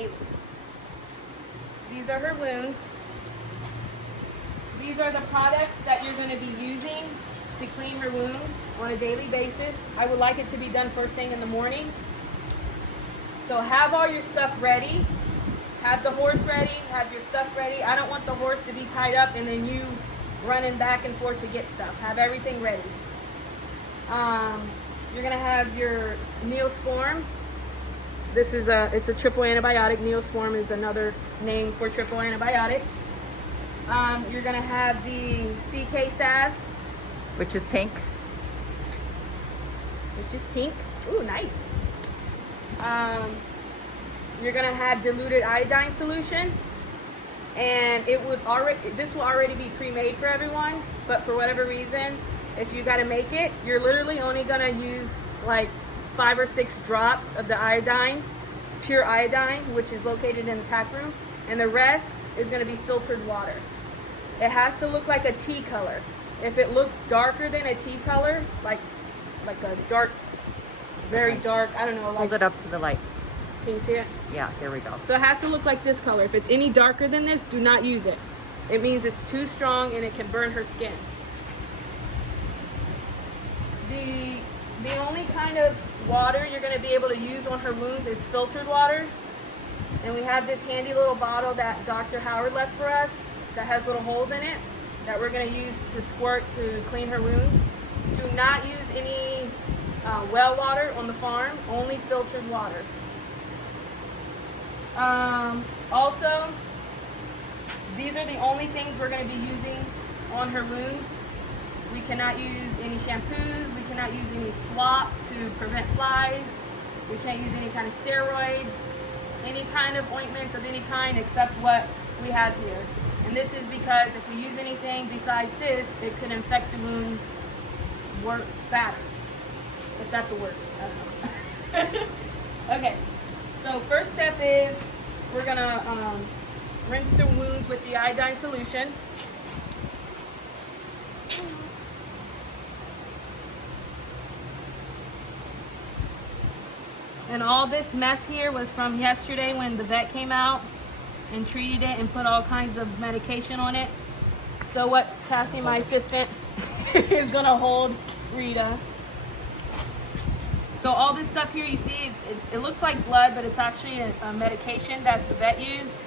daily. These are her wounds. These are the products that you're going to be using to clean her wounds on a daily basis. I would like it to be done first thing in the morning. So have all your stuff ready. Have the horse ready. Have your stuff ready. I don't want the horse to be tied up and then you running back and forth to get stuff. Have everything ready. You're going to have your Neosporin. It's a triple antibiotic. Neosporin is another name for triple antibiotic. You're going to have the CK salve, which is pink. Ooh, nice. You're going to have diluted iodine solution, and this will already be pre-made for everyone, but for whatever reason, if you got to make it, you're literally only going to use like 5 or 6 drops of the iodine, pure iodine, which is located in the tack room, and the rest is going to be filtered water. It has to look like a tea color. If it looks darker than a tea color, like a dark, very dark, I don't know. Hold it up to the light. Can you see it? Yeah, there we go. So it has to look like this color. If it's any darker than this, do not use it. It means it's too strong and it can burn her skin. The only kind of water you're going to be able to use on her wounds is filtered water. And we have this handy little bottle that Dr. Howard left for us that has little holes in it that we're going to use to squirt to clean her wounds. Do not use any well water on the farm, only filtered water. Also, these are the only things we're going to be using on her wounds. We cannot use any shampoos, we cannot use any swap to prevent flies, we can't use any kind of steroids, any kind of ointments of any kind except what we have here. And this is because if we use anything besides this, it could infect the wound better. If that's a word, I don't know. Okay, so first step is we're gonna rinse the wounds with the iodine solution. And all this mess here was from yesterday when the vet came out and treated it and put all kinds of medication on it. So what Cassie, my assistant, is gonna hold Rita. So all this stuff here you see, it looks like blood, but it's actually a medication that the vet used.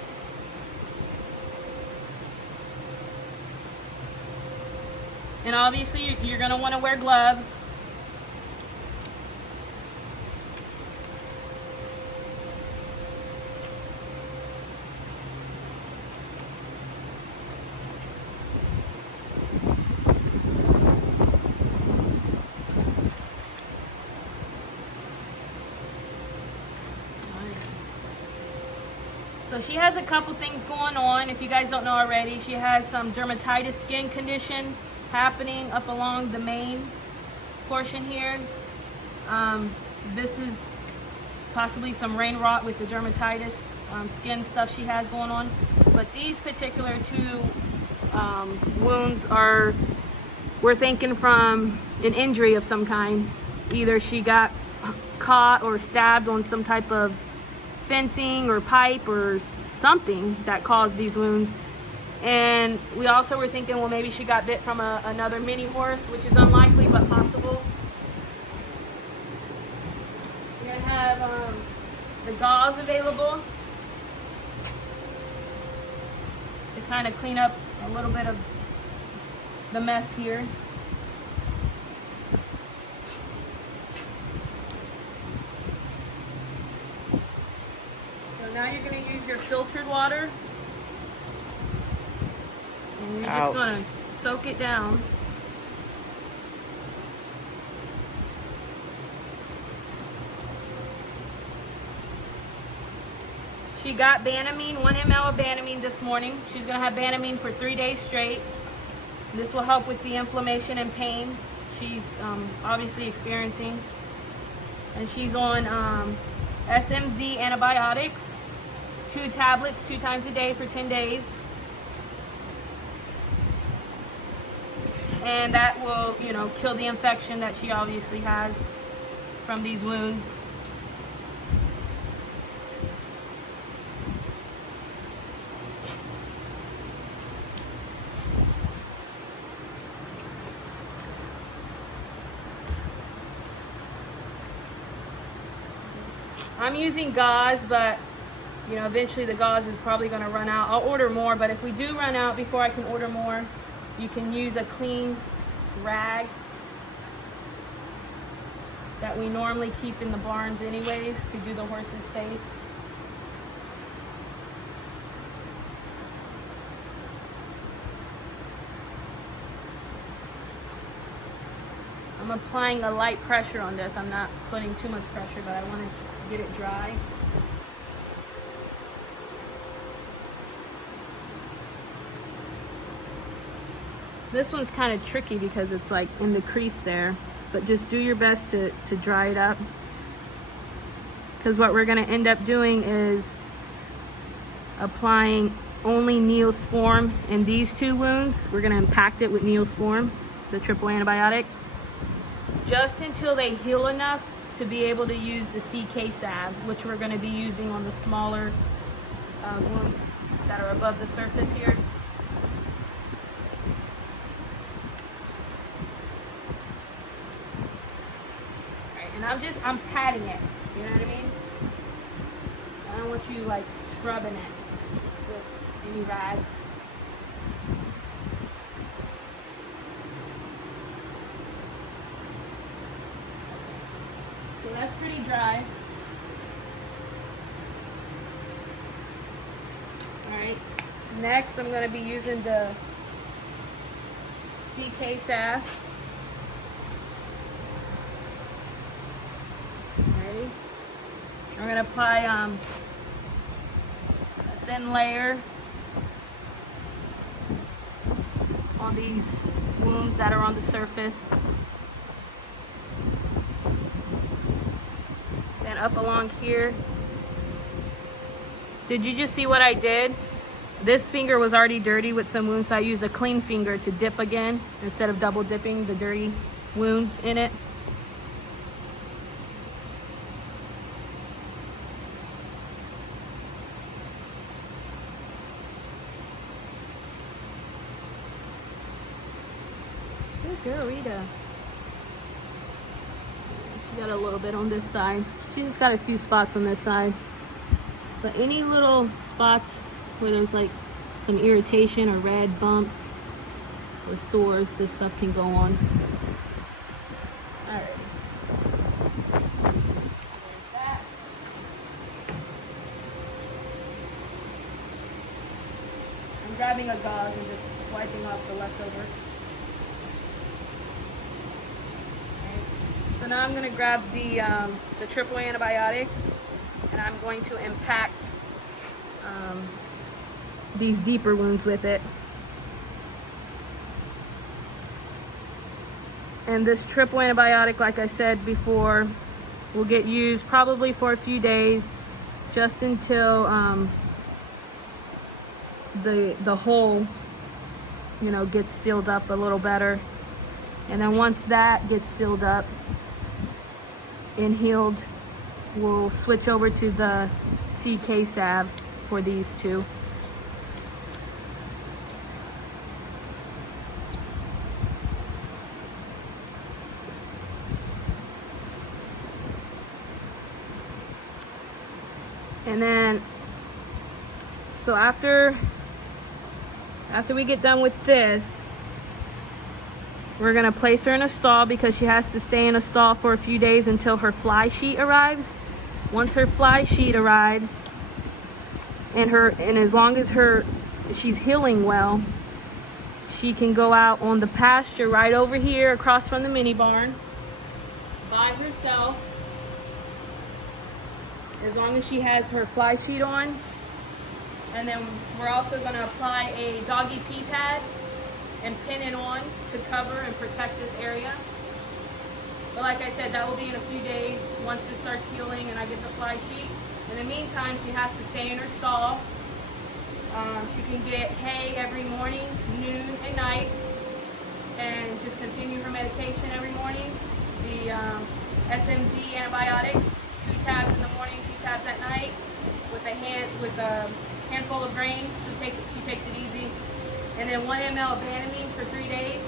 And obviously you're gonna wanna wear gloves. So she has a couple things going on. If you guys don't know already, she has some dermatitis skin condition happening up along the main portion here. This is possibly some rain rot with the dermatitis skin stuff she has going on. But these particular two wounds we're thinking from an injury of some kind. Either she got caught or stabbed on some type of fencing or pipe or something that caused these wounds. And we also were thinking, well, maybe she got bit from another mini horse, which is unlikely but possible. We're gonna have the gauze available to kind of clean up a little bit of the mess here. Now you're going to use your filtered water, and you're just going to soak it down. She got Banamine, 1 ml of Banamine this morning. She's going to have Banamine for 3 days straight. This will help with the inflammation and pain she's obviously experiencing. And she's on SMZ antibiotics. 2 tablets 2 times a day for 10 days. And that will, kill the infection that she obviously has from these wounds. I'm using gauze, but you know, eventually the gauze is probably going to run out. I'll order more, but if we do run out before I can order more, you can use a clean rag that we normally keep in the barns anyways to do the horse's face. I'm applying a light pressure on this. I'm not putting too much pressure, but I want to get it dry. This one's kind of tricky because it's like in the crease there, but just do your best to dry it up. Because what we're going to end up doing is applying only Neosporin in these 2 wounds. We're going to impact it with Neosporin, the triple antibiotic, just until they heal enough to be able to use the CK salve, which we're going to be using on the smaller wounds that are above the surface here. I'm patting it, you know what I mean? I don't want you like scrubbing it with any rags. So that's pretty dry. Alright, next I'm going to be using the CK salve. We're going to apply a thin layer on these wounds that are on the surface. Then up along here. Did you just see what I did? This finger was already dirty with some wounds, so I used a clean finger to dip again instead of double dipping the dirty wounds in it. Girl, Rita. She got a little bit on this side. She just got a few spots on this side. But any little spots where there's like some irritation or red bumps or sores, this stuff can go on. Alright. There's that. I'm grabbing a gauze and just wiping off the leftovers. So now I'm going to grab the triple antibiotic, and I'm going to impact these deeper wounds with it. And this triple antibiotic, like I said before, will get used probably for a few days, just until the hole, you know, gets sealed up a little better. And then once that gets sealed up and healed, we'll switch over to the CK salve for these 2. And then, so after we get done with this, we're going to place her in a stall because she has to stay in a stall for a few days until her fly sheet arrives. Once her fly sheet arrives, and as long as she's healing well, she can go out on the pasture right over here across from the mini barn by herself, as long as she has her fly sheet on. And then we're also going to apply a doggy pee pad and pin it on to cover and protect this area. But like I said, that will be in a few days once it starts healing and I get the fly sheet. In the meantime, she has to stay in her stall. She can get hay every morning, noon, and night, and just continue her medication every morning. The SMZ antibiotics, 2 tabs in the morning, 2 tabs at night, with a handful of grain. She takes it easy. And then 1 ml of Banamine for 3 days.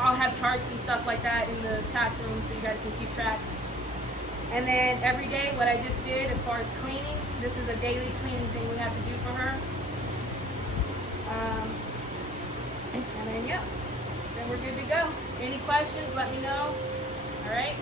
I'll have charts and stuff like that in the tack room so you guys can keep track. And then every day, what I just did as far as cleaning, this is a daily cleaning thing we have to do for her. And then, yeah, then we're good to go. Any questions, let me know. All right.